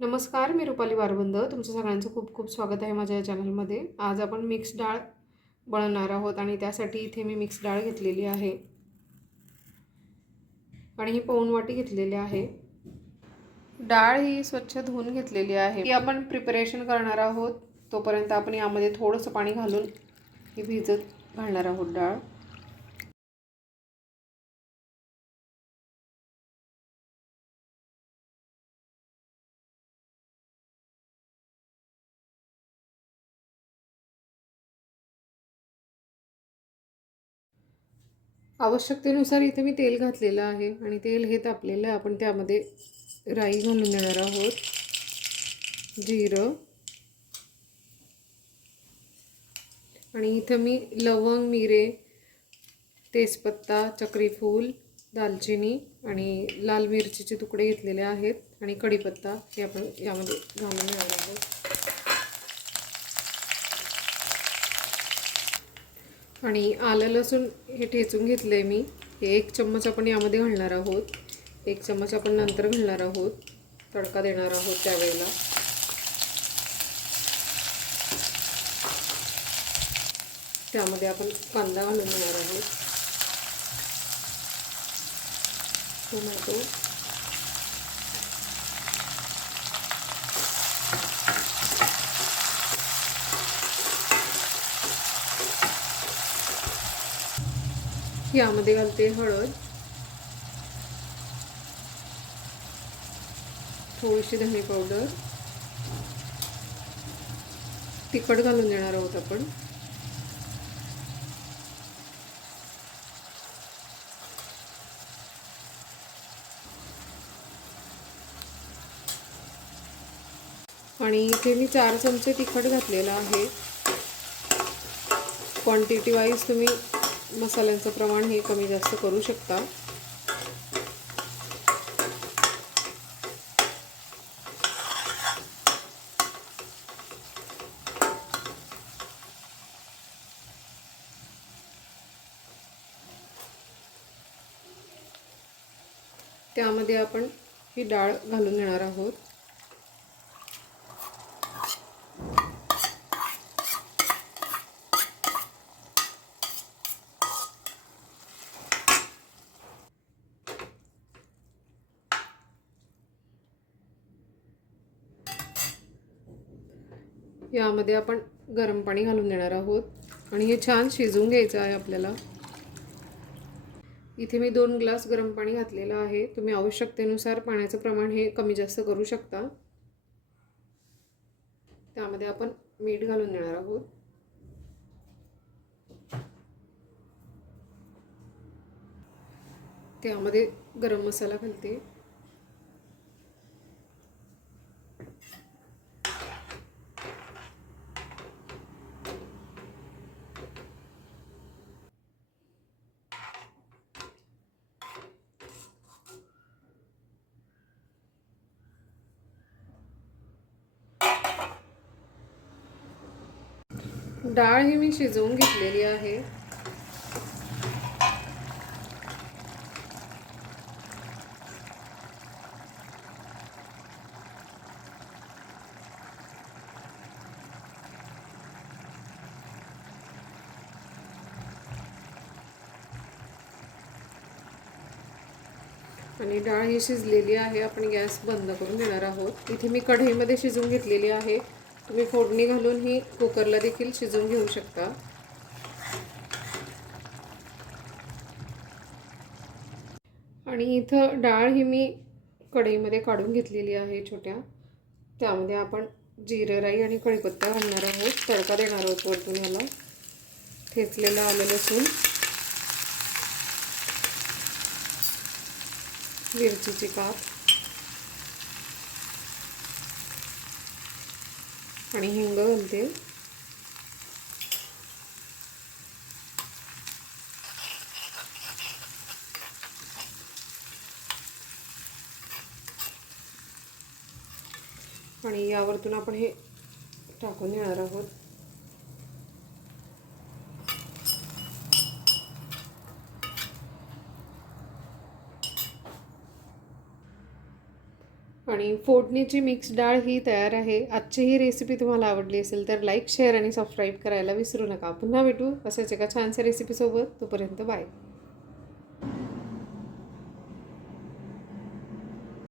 नमस्कार, मी रुपाली वारबंद. तुमचं सगळ्यांचं खूप खूप स्वागत आहे माझ्या या चॅनलमध्ये. आज आपण मिक्स डाळ बनवणार आहोत आणि त्यासाठी इथे मी मिक्स डाळ घेतलेली आहे आणि ही पाऊण वाटी घेतलेली आहे. डाळ ही स्वच्छ धुवून घेतलेली आहे. ही आपण प्रिपरेशन करणार आहोत. तोपर्यंत आपण यामध्ये थोडंसं पाणी घालून ही भिजत घालणार आहोत डाळ. आवश्यकतेनुसार इथे मी तेल घातलेलं आहे आणि तेल हे तापलेलं आहे. आपण त्यामध्ये राई घालून देणार आहोत, जिरं, आणि इथं मी लवंग, मिरे, तेजपत्ता, चक्रीफूल, दालचिनी आणि लाल मिरचीचे तुकडे घेतलेले आहेत आणि कढीपत्ता हे आपण यामध्ये घालून घेणार आहोत. आणि आलं लसूण हे ठेचून घेतलं आहे मी. हे 1 चम्मच आपण यामध्ये घालणार आहोत. 1 चम्मच आपण नंतर घालणार आहोत, तडका देणार आहोत त्यावेळेला. त्यामध्ये आपण कांदा घालून घेणार आहोत, टोमॅटो, यामध्ये घालते हळद, थोडीशी धने पावडर, तिखट घालून देणार आहोत आपण. आणि इथे मी 4 चमचे तिखट घातलेलं आहे. क्वांटिटी वाईज तुम्ही मसाल्यांचं प्रमाण हे कमी जास्त करू शकता. त्यामध्ये आपण ही डाळ घालून देणार आहोत. यामध्ये आपण गरम पाणी घालून देणार आहोत आणि हे छान शिजवून घ्यायचं आहे आपल्याला. इथे मी 2 ग्लास गरम पाणी घातलेलं आहे. तुम्ही आवश्यकतेनुसार पाण्याचं प्रमाण हे कमी जास्त करू शकता. त्यामध्ये आपण मीठ घालून देणार आहोत. त्यामध्ये गरम मसाला घालते. डाळ ही मी शिजवून घेतलेली आहे. आणि डाळ ही शिजलेली आहे. आपण गॅस बंद करून देणार आहोत. इथे मी कढईमध्ये शिजवून घेतलेली आहे. तुम्ही फोडणी घालून ही कुकरला देखील शिजवून घेऊ शकता. आणि इथं डाळ ही मी कढईमध्ये काढून घेतलेली आहे छोट्या. त्यामध्ये आपण जिरे, राई आणि कढीपत्ता घालणार आहोत. तडका देणार आहोत वरतून याला. ठेचलेलं आलं लसूण, मिरचीची काप आणि हिंग घालते. आणि यावरतून आपण हे टाकून देणार आहोत. आणि फोडणीची मिक्स डाळ ही तयार आहे. आजची ही रेसिपी तुम्हाला आवडली असेल तर लाईक, शेअर आणि सबस्क्राईब करायला विसरू नका. पुन्हा भेटू अशाच एका छानशा रेसिपीसोबत. तोपर्यंत बाय.